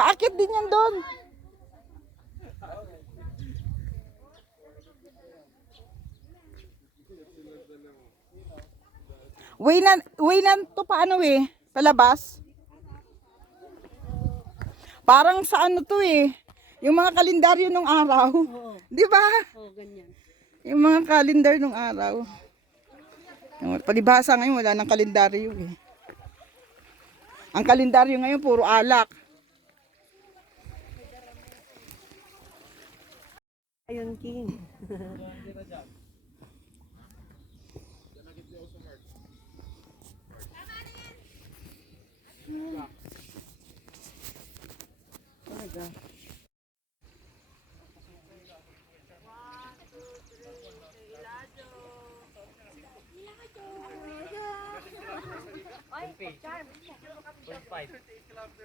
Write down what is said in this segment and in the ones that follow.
Paakit din yan doon. Way na to paano eh? Palabas. Parang sa ano to eh. Yung mga kalendaryo nung araw. Oo. Di ba? Oo, ganyan. Yung mga kalendar nung araw. Palibhasa ngayon wala nang kalendaryo eh. Ang kalendaryo ngayon puro alak. Ayun, King. Talaga.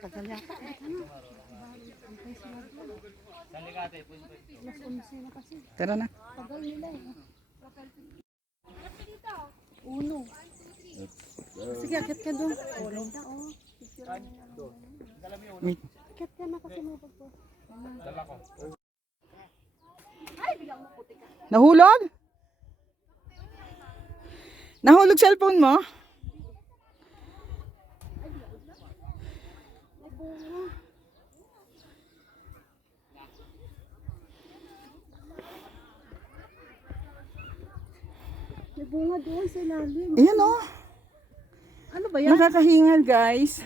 Tagal yata. Tara na. Tagal nila eh. Uno. Sige, akit ka doon. Ganda oh. Wait. Akit ka na kasi may bagpo. Nahulog? Nahulog cellphone mo? May bunga doon sa ilalim. Ayan oh. Ano ba yan? Nakakahingal guys.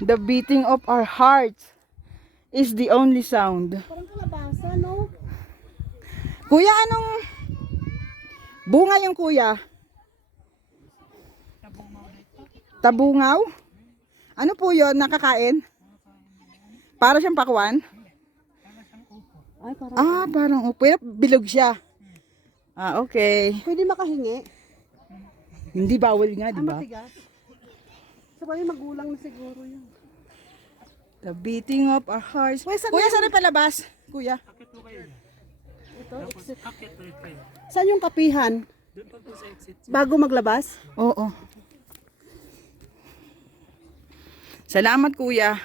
The beating of our hearts is the only sound. Parang kalabasa, no? Kuya, anong bunga yung kuya? Tabungaw? Ano po yun? Nakakain? Para siyang pakwan? Ay, parang... Parang upo. Bilog siya. Okay. Pwede makahingi? Hindi bawal nga, di ba? Matigas? Sabay magulang na siguro yun. The beating of our hearts. Kuya, saan palabas? Kuya. Ito, exit. Saan yung kapihan? Bago maglabas? Oo. Salamat, kuya.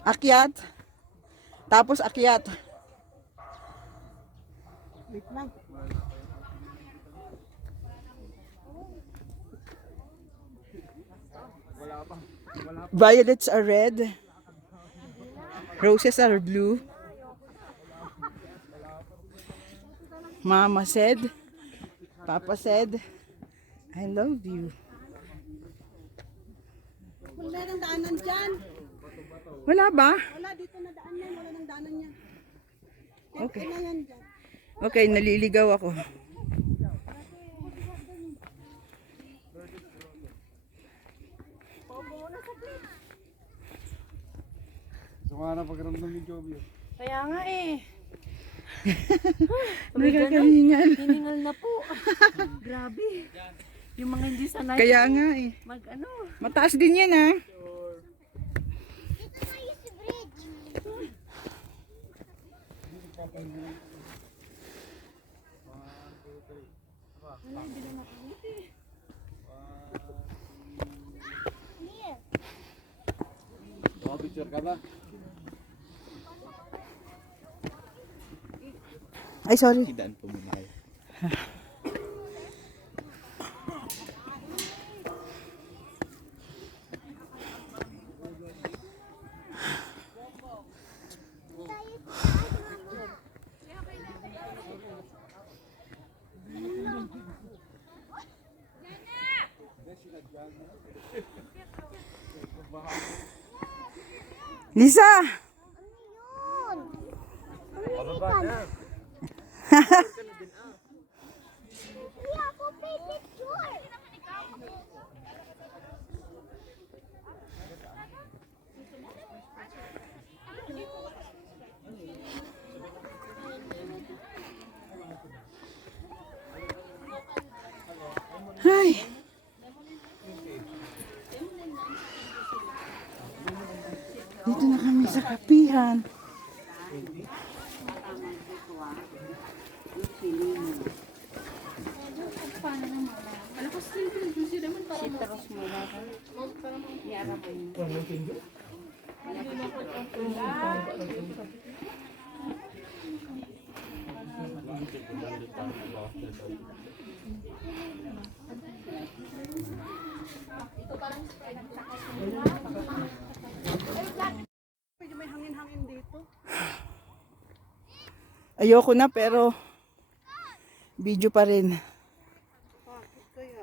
Akyat. Tapos akyat. Wait lang. Violets are red. Roses are blue. Mama said, Papa said, I love you. Wala nang daanan dyan. Wala ba? Wala, dito na daan yan. Wala nang daanan yan. Okay. Na yan dyan. Okay, naliligaw ako. Sumara pagkaramdam ni Joby. Kaya nga eh. Nagkakahingal. Hiningal na po. Grabe. Yung mga hindi sanay. Kaya nga eh. Mag ano. Mataas din yan ah. Picture ka ba? Ay, sorry. Idaan po muna kayo. Lisa! Pababa na. Dito na kami sa kapihan. Pwede may hangin-hangin dito. Ayoko na pero video pa rin. Bakit kaya?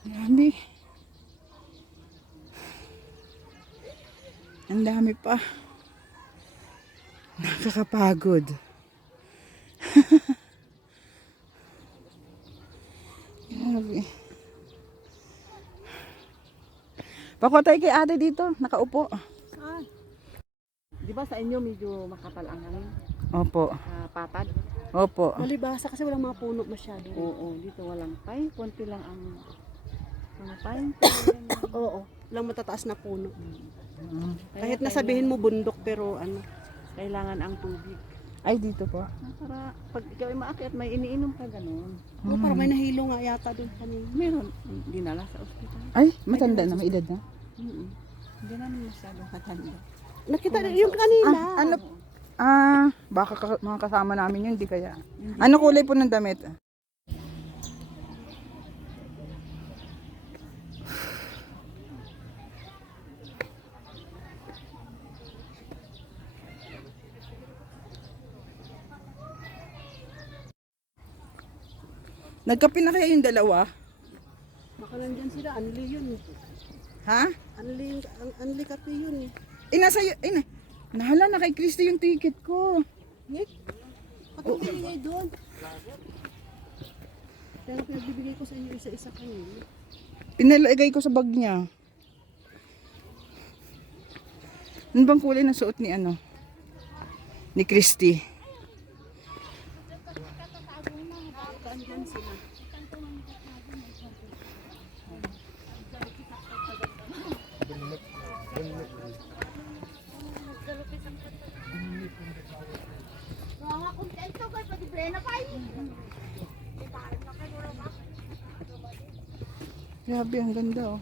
Dami. Ang dami pa. Nakakapagod. Grabe. Pakotay kay ate dito, nakaupo. Saan? Di ba sa inyo medyo makapal ang hangin? Opo, Patad? opo. Malibasa kasi walang mga puno masyado. Oo, dito walang pine, konti lang ang mga pine. Oo. Walang matataas na puno. Kaya Kahit nasabihin mo bundok pero ano. kailangan ang tubig. Ay, dito po. Para pag ikaw ay maakyat, may iniinom ka ganun. Oh, parang may nahilo nga yata doon kanina. Meron, dinala sa ospital. Ay, matanda na, may edad na. Hindi naman masyadong katanda. Nakita yung kanina. Ano? Baka mga kasama namin yun, di kaya. Ano kulay po ng damit? Nagkape na kaya yung dalawa? Baka nandyan sila. Anli yun. Ha? Anli kape yun. Nasa nahala na kay Christy yung ticket ko. Nick, patong binigay doon. Pero pinagbibigay ko sa inyo isa-isa kanina. Pinalagay ko sa bag niya. Ano bang kulay ng suot ni ano? Ni Christy. Andyan sila. Grabe, ang ganda oh.